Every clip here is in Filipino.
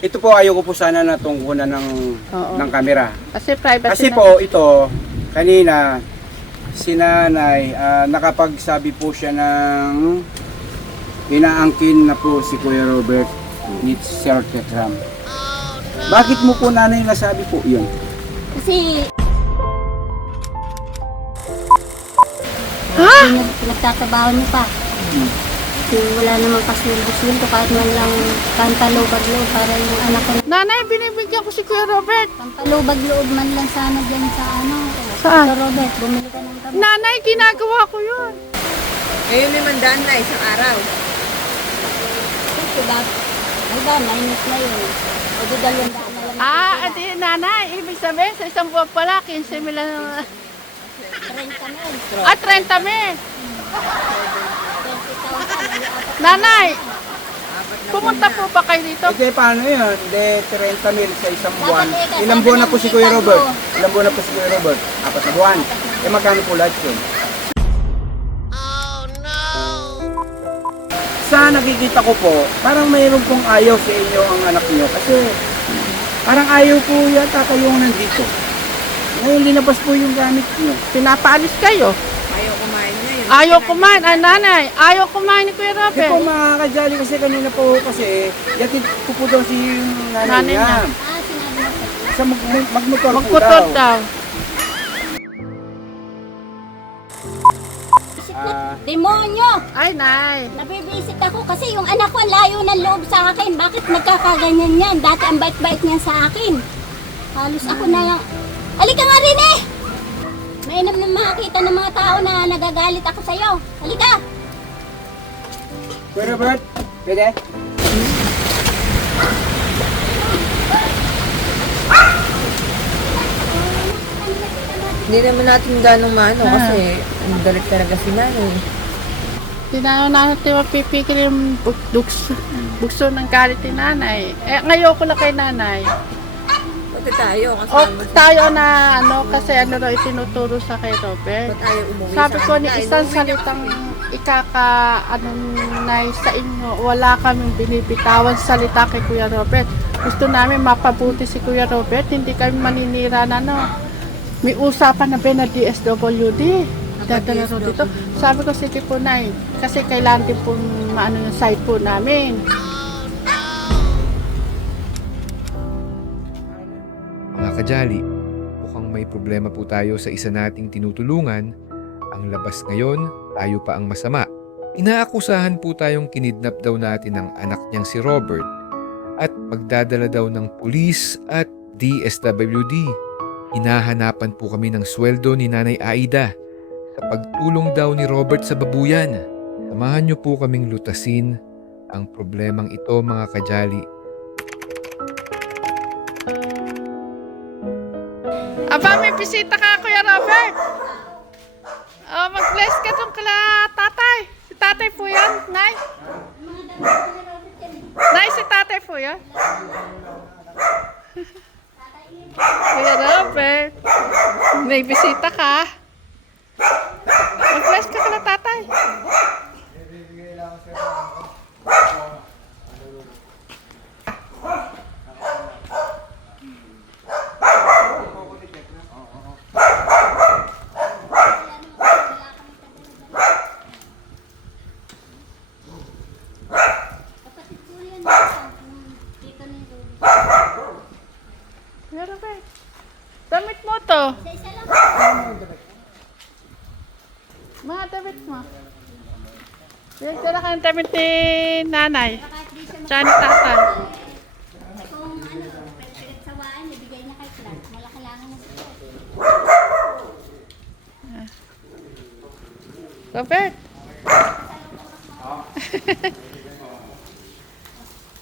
ito po ayoko po sana na tungkunan Oo. ng camera. Kasi privacy Kasi na. po ito, kanina, si nanay, nakapagsabi po siya ng inaangkin na po si Kuya Robert with Sir Tetram. Bakit mo po nanay nasabi po yun? Kasi Ha? pinagtatrabaho niyo pa. Wala namang kasuldo-suldo kahit man lang pampalubag-loob para yung anak ko. Nanay, binibigyan ko si Kuya Robert. Pampalubag-loob man lang sana dyan sa ano. Saan? Sa Robert, bumili ka ng gamot. Nanay, ginagawa ko yun. Ngayon may mandaan na isang araw. Diba? Ay ba, minus na yun. O di 200 na lang. Adi, nanay, ibig sabihin sa isang buwan pala, 15 mil lang. 30 na yun. 30 mil. 30,000. Nanay, pumunta po ba kayo dito? Eh, paano yun? De, 30 mil sa isang buwan. Dapat Ilang buwan na po si Kuya sabi ng Robert? kita mo. Ilang buwan na po si Kuya Robert? 4 na buwan. Eh, magkano po lahat yun? Sa nakikita ko po, parang mayroon pong ayaw sa inyo ang anak niyo kasi parang ayaw po yata kayong nandito. Ngayon linabas po yung gamit niyo. Pinapaalis kayo. Ayaw kumain niya yun. Ayaw kumain. Ah, nanay, ayaw kumain ni Kuya Kasi po Robert. mga kajali kasi kanina po kasi yatid ko po daw si nanay Nanay niya. niya. Sinabi mo sa Sa magmotor po Magputol daw. daw. isip na, demonyo! Ay, nay. Nabibisit ako kasi yung anak ko ang layo ng loob sa akin. Bakit nagkakaganyan yan? Dati ang bait-bait niyan sa akin. Halos ako na lang. Halika nga rin eh! Mainam na makakita ng mga tao na nagagalit ako sa'yo. Halika! Kuya Robert, pwede? Hindi naman natin ganong maano kasi ang galit talaga si nanay. Hindi na natin mapipigil yung bukso ng galit ni nanay. Eh, ngayon ko lang kay nanay. Pati tayo O, kasama si tayo na ano, kasi ano daw itinuturo sa kay Robert. Ba't ayaw umuwi Sabi sa ko ni kanila? isang Inuwi salitang ano nay sa inyo, wala kaming binibitawan salita kay Kuya Robert. Gusto namin mapabuti si Kuya Robert, hindi kami maninira na no. May usapan na ba na DSWD? Dadala ro dito. Sabi ko, sige po nay, kasi kailangan din po maano yung site po namin. Mga kajali, mukhang may problema po tayo sa isa nating tinutulungan. Ang labas ngayon, tayo pa ang masama. Inaakusahan po tayong kinidnap daw natin ang anak niyang si Robert at magdadala daw ng pulis at DSWD. Hinahanapan po kami ng sweldo ni Nanay Aida sa pagtulong daw ni Robert sa babuyan. Samahan niyo po kaming lutasin ang problemang ito, mga kajali. Aba, may bisita ka, Kuya Robert. Oh, mag-bless ka tong kala tatay. Si tatay po yan, nay. Nay, si tatay po yan. Kuya Robert, may bisita ka. Mag-bless ka kala tatay. Kuya Robert, damit mo to. Isa-isa lang. Mga damit mo. Pinagdala ka ng damit ni nanay. Kahit di siya Tsaka ni tatay. kung ano, pinagsawaan, ibigay niya kay Clark. Wala kailangan niya sa Robert.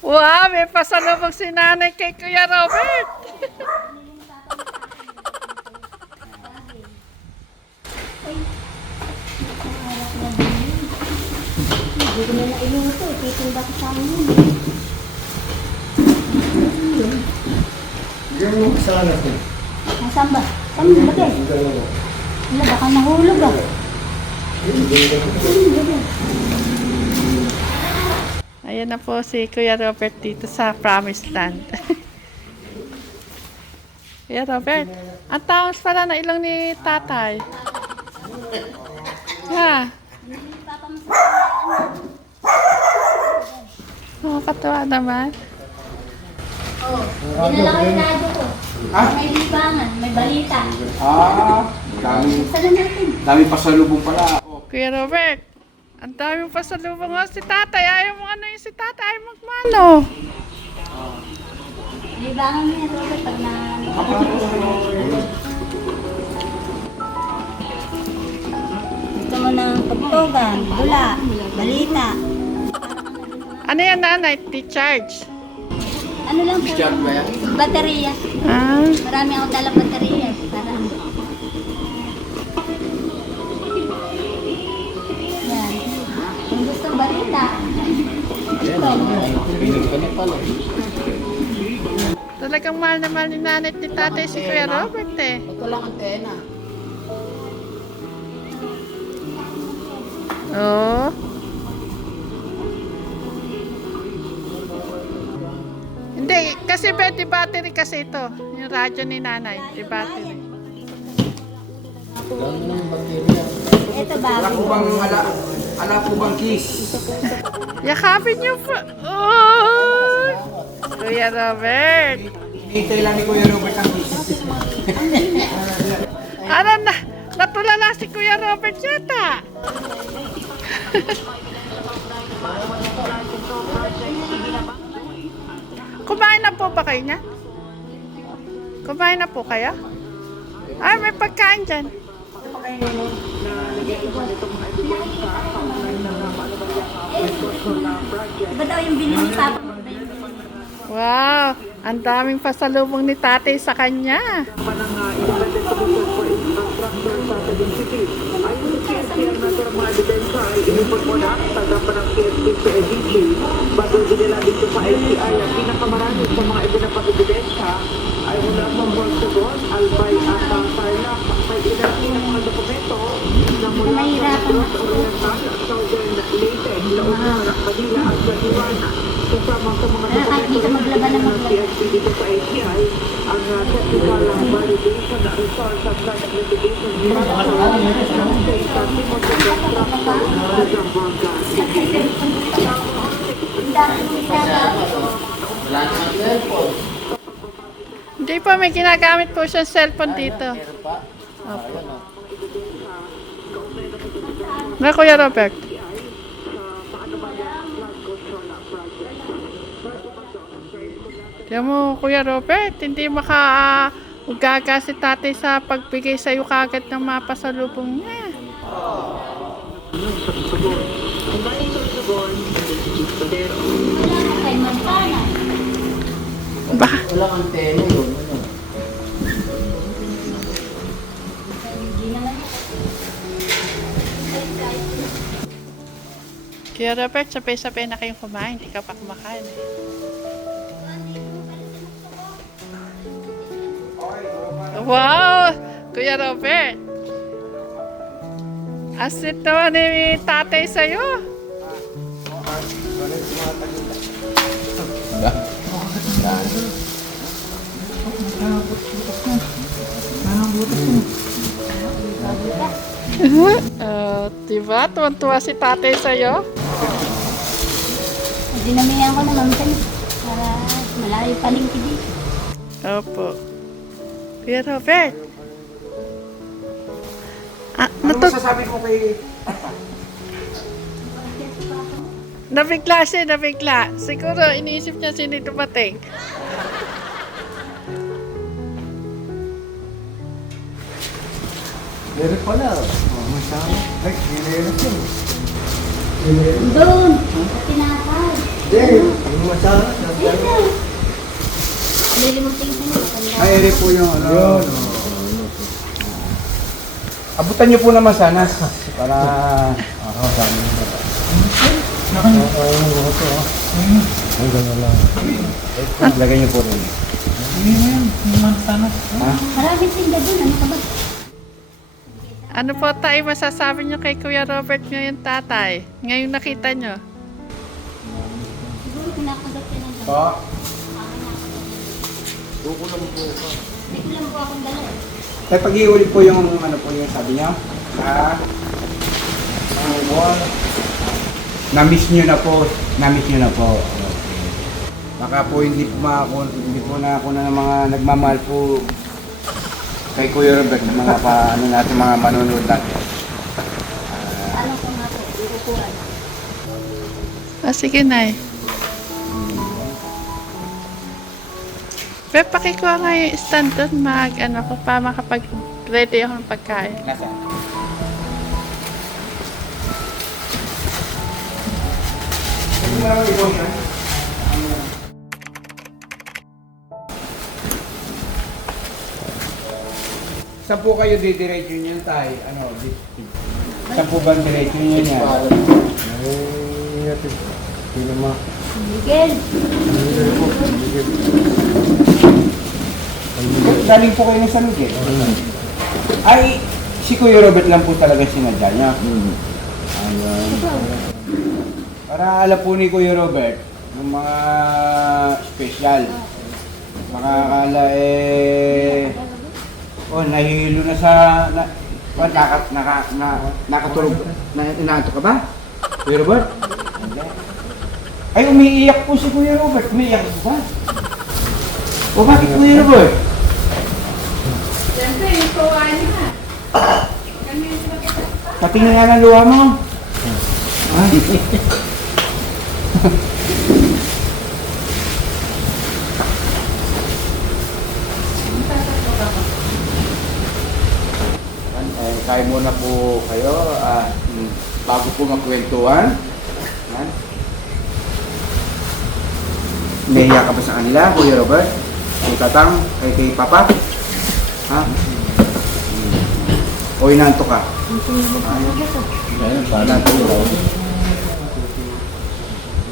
Wow, may pasalubong si nanay kay Kuya Robert. Hindi ko na nailuto. Titinda ko sa amin. Nasaan ba? Saan mo ba? Wala, baka nahulog ah. Ayan na po si Kuya Robert dito sa Promised Land. Kuya Robert, ang taons pala na ilong ni tatay. Ha? Katuwa naman. Dinala ko yung radyo ko. Ah? May libangan, may balita. Dami pasalubong pala. Kuya Robert, ang dami pa sa lubang mo si tatay. Ayaw mo ano yung si tatay, ayaw magmano. Libangan niya, Robert, pag na... Gusto mo ng pagtugan, bula, balita. Ano yan nanay? T-charge. Ano lang po? Chat ba yan? Baterya. Ah, Marami akong dalang baterya. Para yan. Kung gusto balita. Ito. talagang mahal na mahal ni nanay at ni tatay si Kuya Robert eh. Ito lang antena. Oo. Hindi, kasi di battery kasi ito. Yung radyo ni nanay, di battery. Ito Ala po bago. bang, ala po bang kiss? Yakapin niyo po. Oh! Kuya Robert. Hinihintay lang ni Kuya Robert ang kiss. Ano na? Natulala si Kuya Robert yata. Kumain na po ba kayo niya? Kumain na po kayo? Ay, may pagkain dyan. Iba daw yung binili ni Papa. Wow, ang daming pasalubong ni tatay sa kanya. Bago dinala dito sa ICI, ang pinakamarami sa mga ibinapag-ebidensya ay mula sa Portugal, Albay at Tarlac. May ilang mga dokumento na mula sa Nahihirapan North Oriental, Southern Leyte, Laonar, Manila at Latiwana. Kasama sa mga Kahit hindi ka maglaban ng maglaban. PSP dito sa ICI, ang technical validation resource at plant investigation sa Timothy Construction sa Zamboanga. Hindi po, may ginagamit po siyang cellphone dito. Opo. Na Kuya Robert. Tiyan mo, Kuya Robert, hindi ugaga si tatay sa pagbigay sa iyo kagad ng mga pasalubong niya. Kay Montana. Ba? Walang antena yun. Hindi naman. Kuya Robert, sabay-sabay na kayong kumain. Hindi ka pa kumakain eh. Wow! Kuya Robert! Asit naman ni tatay sa'yo. Diba? Tuwan-tuwa si tatay sa'yo. Dinamihan ko naman sa'yo. Para malayo palingki dito. Opo. Kuya Robert. Ano masasabi ko kay Papa? Nabigla siya, nabigla. Siguro iniisip niya sino dumating. Meron pala. Masama. Ay, meron siya. Doon! Sa tinapay. Masama. Dito! Lilimunting sa niyo. Ay, ere po yung ano. Abutan niyo po naman sana. Para... sabi niyo. Ang gano'n lang. Lagay niyo po rin. Maraming tinda doon. Ano ka ba? Ano po tayo masasabi niyo kay Kuya Robert ngayon tatay? Ngayon nakita niyo? Po? May ulam po akong dala. Kaya pag-iuli po yung ano po yung sabi niyo? Na-miss nyo na po. Na-miss nyo na po. Okay. Baka po hindi po na ako ng mga nagmamahal po kay Kuya Robert ng mga ano natin, mga manonood natin. Ano ko nga po, iukuran. Sige, Nay. Pero pakikuha nga yung stand doon, ano ko pa makapag-ready ako ng pagkain. Nasaan? Hindi mo naman ikaw siya? Saan po kayo didiretso niyan tayo? Ano? Saan po ba ang diretso niyan yan? Miguel, Galing po kayo ng San Miguel? Ay, si Kuya Robert lang po talaga sinadya niya. Ayun. Para alam po ni Kuya Robert, yung mga special. Makakala nahihilo na sa... nakatulog. Inaanto ka ba? Kuya Robert? Ay, umiiyak po si Kuya Robert. Umiiyak po ba? O bakit Kuya Robert? Siyempre, yung kawain na. Patingin nga ng luha mo. Ay. Kain muna po kayo bago po magkwentuhan. Yan. Nahiya ka ba sa kanila, Kuya Robert? Kay Tatang? Kay Papa? Ha? O inanto ka?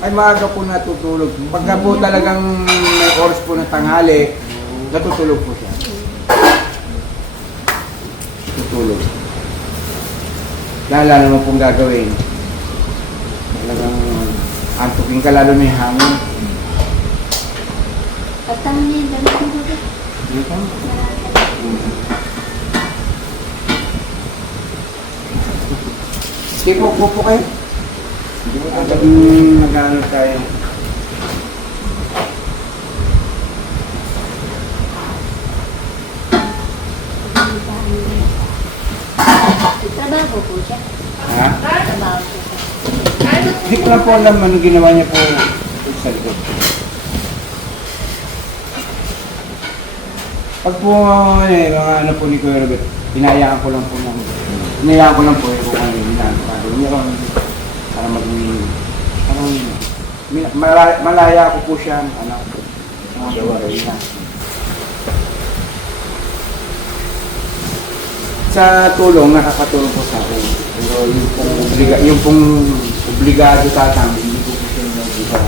Ay, maaga po natutulog. Pagka po talagang may oras po ng tanghali, natutulog po siya. Tutulog. Lalo naman pong gagawin. Talagang antukin ka lalo may hangin. at tanong niya yung damit mo dito. Dito? Sige po, po kayo. Habang nag-ano tayo. Trabaho po siya. Ha? Trabaho po siya. Hindi ko lang po alam ano ginawa niya po sa likod. Pag po, mga ano po ni Kuya Robert, hinayaan ko lang po kung ano yung ginagawa niya ron. Para maging, malaya ko po siya, anak. Niya. Sa tulong, nakakatulong po sa akin. Pero yung pong obligado tatang, hindi po po siya nag-iba.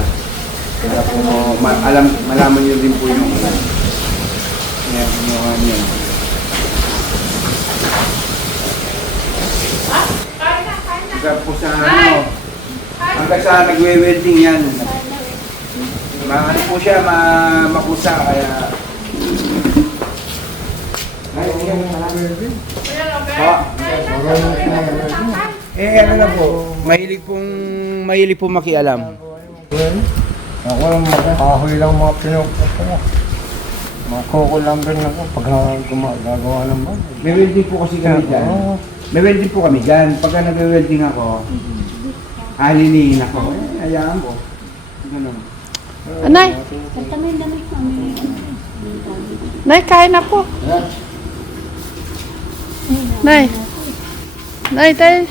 Kaya po, malaman niyo din po yung yan. Hanggang po sa hanggang sa nagwe-welding yan. Ano po siya, makusa, kaya... Ay, yan, ano na po, mahilig pong makialam. Ako lang makakahoy lang mga pinupupo ko. Makoko lang din ako pag gumagawa ng bahay. May welding po kasi kami dyan. May welding po kami dyan. Pagka nag-welding ako, alinihin ako. Hayaan ko. Ganun. Anay, Kanta mo yung damit mo. Nay, kain na po. Nay, Nay, kain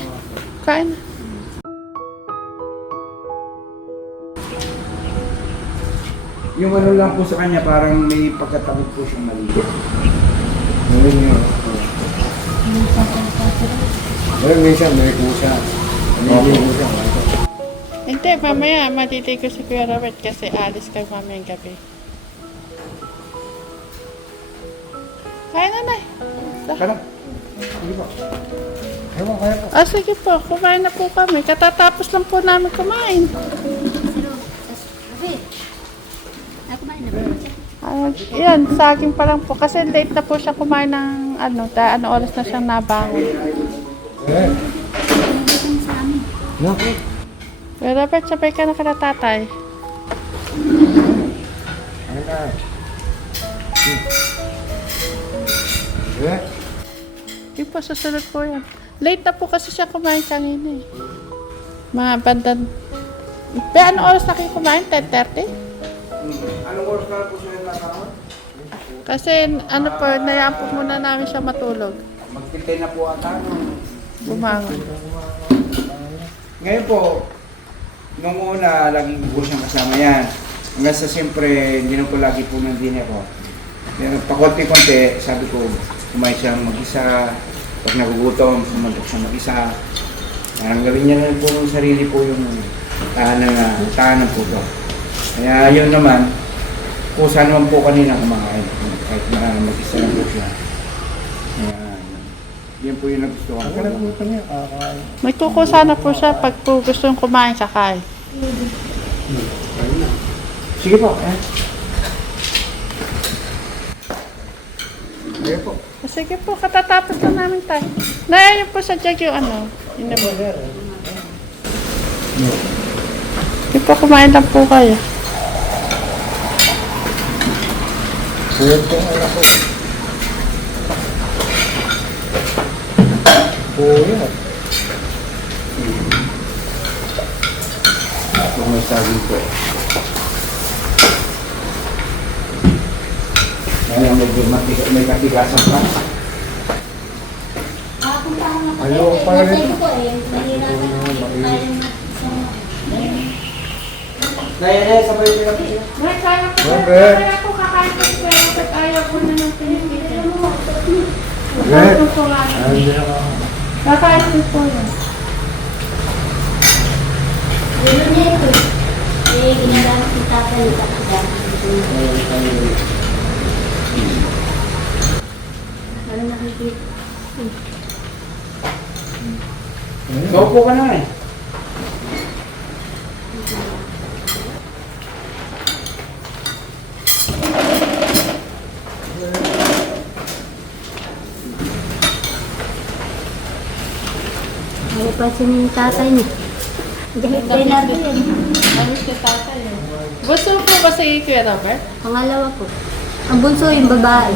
na. Yung ano lang po sa kanya, parang may pagkatakot po siyang maliit. Pero minsan may kusa. May kusa. Hindi, mamaya matitay ko si Kuya Robert kasi alis kayo mamayang gabi. Kain na, Nay. Kala? Sige po. Ewan kaya po. Sige po, kumain na po kami. Katatapos lang po namin kumain. Yan, saging pa lang po. Kasi late na po siya kumain ng oras na siyang nabangon. Eh. Naku. Pero Robert, sabay ka na kala tatay. Ay, ay. Eh. Yung po, susunod po yan. Late na po kasi siya kumain kanina eh. Mga bandan. Pero ano oras na kayo kumain? 10:30? Anong oras na po siya nakakaon? Kasi nayaan po muna namin siya matulog. Magtitay na po ata nung Bumangon. ngayon po, nung una, laging po siyang kasama yan. Hanggang sa siyempre, hindi na po lagi po nandun ako. Pero pakonti-konti, sabi ko, kumain siyang mag-isa. Pag nagugutom, sumandok siya mag-isa. Parang gawin niya na po ng sarili po yung tahanan po to. Kaya yun naman, kusa naman po kanina kumakain. Kahit na mag-isa lang po siya. Kaya, yun po yung nagustuhan ko. Nakalimutan niya, kakain. May kukusa na po siya pag po gusto yung kumain, kakain. Sige po, eh. Sige po. Sige po, katatapos na namin tayo. Naiyan po sa jag yung Sige po, kumain lang po kayo. Puyat ko ang anak ko. Puyat. Kung may saging po. Kaya may katigasan pa. Ayaw ko pala rin. Naya, sabay nila po siya. Robert. Kaya po kakain ko pero ba't ayaw po na ng pinipili? Robert. Ay, hindi ako. Kakain ko po yun. Ginagamit ni tatay yung kakagam. Ano nakikita? Kaupo ka na eh. Ano pa siya ni tatay niya? Dahil tayo natin yan. Namiss ni tatay yun. Gusto po ba si Kuya Robert? Pangalawa po. Ang bunso yung babae.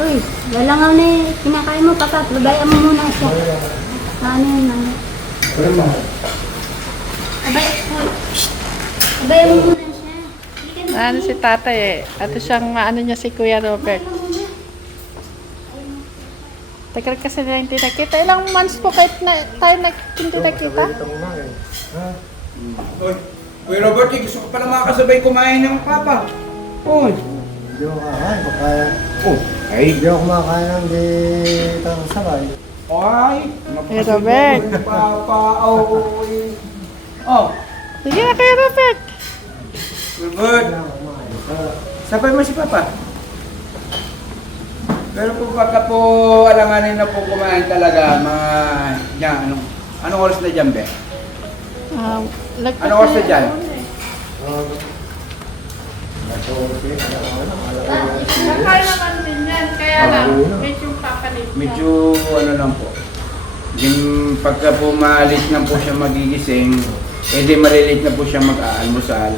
Uy, lalangaw na eh. Kinakain mo, papa. Babayan mo muna siya. Ano yun, ano? Babayan mo muna siya. Ano si tatay eh. At siyang niya si Kuya Robert. Tagal kasi na hindi nakita. Ilang months po kahit na tayo hindi nakita? Uy, Kuya Robert, gusto ko pala makakasabay kumain ng papa. Uy. Hindi ako kakain. Kaya, Oh, ay. hindi ako kumakain ng di sabay. Ay. Kuya Robert. Papa, oy. Oh, Sige na Kuya Robert. Robert. Sabay mo si papa. Pero kung pagka po alanganin na po kumain talaga, anong oras na dyan, be? Anong oras na dyan? Kakain naman din yan. Kaya lang, medyo papalit siya. Medyo ano lang po. Yung pagka po maalis na po siya magigising, di malilate na po siya mag-aalmusal.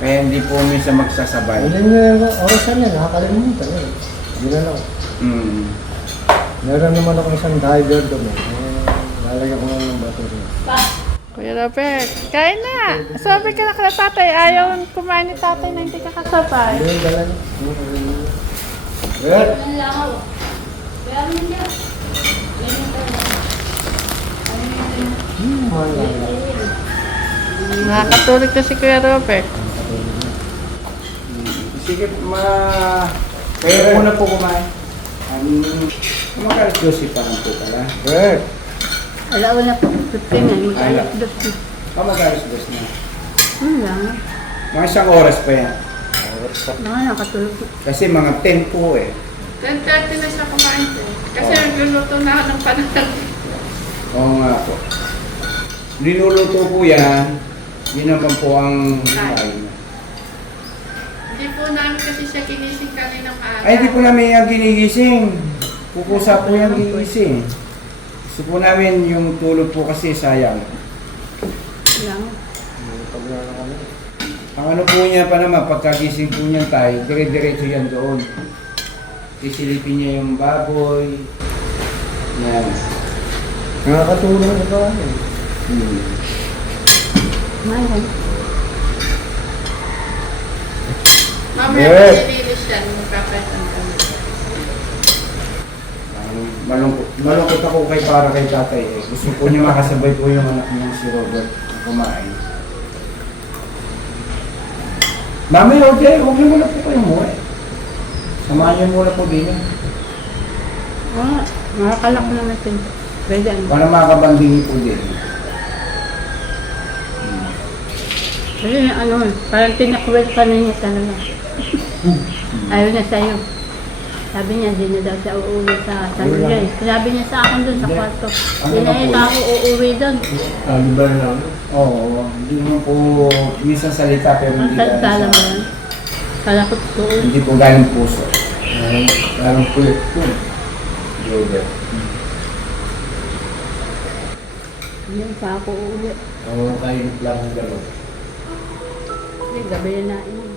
Kaya hindi po minsan magsasabay. Hindi niya yung orasan niya, nakakalimutan yun. Hindi na lang. Meron naman ako isang diver doon. Lalagyan ko lang ng battery. Kuya Robert, kain na. Sabi ka na kala tatay, ayaw kumain ni tatay na hindi ka kasabay. Hindi, dala niya. Robert! Ang langaw. Kaya mo niya. Wala. Nakakatulog na si Kuya Robert. Sige, kaya muna po kumain. Kumakalit Joseph pa lang po pala. Robert! Alauna po. 15 na. Magkalit dos na. Kumakalit dos na. Lang. Mga isang oras pa yan. Mga nakatulog po. Kasi mga 10 po eh. 10:30 na siya kumain po. Kasi nagluluto na ako ng panahon. Oo nga po. Niluluto po yan Yun naman po ang kain. Hindi po namin kasi siya ginising kaninang maaga. Ay, hindi po namin yung ginigising. Kukusa po yung gigising. Gusto po namin yung tulog po kasi sayang. Ang ano po niya pa naman, pagkagising po niya tayo, dire-diretso yan doon. Sisilipin niya yung baboy. Yan. Nakakatulong sa bahay. Mamaya Yes. nililinis siya nung magkakaitan kami. Malungkot ako para kay tatay eh. Gusto po niya makasabay po yung anak niya si Robert na kumain. Mami, okay, huwag niyo muna po kayo umuwi. Samahan niyo muna po din yan. Makakalak na natin. Pwede ano. Para makakabandingi po din. Kasi ano, parang tinakwil ka na niya talaga. Ayaw na sa'yo. Sabi niya, hindi na daw siya uuwi sa San Miguel. Sabi niya sa akin doon sa kwarto. Hindi na yun ako uuwi doon. Ano ba lang? Oo, hindi naman po minsan salita pero Ang hindi tala mo sa- yan. Kala ko totoo. Hindi po galing puso. Parang kulit ko. Robert. Hindi pa ako uuwi. Oo, kayo lang ang gano'n. Hindi, gabi na yun.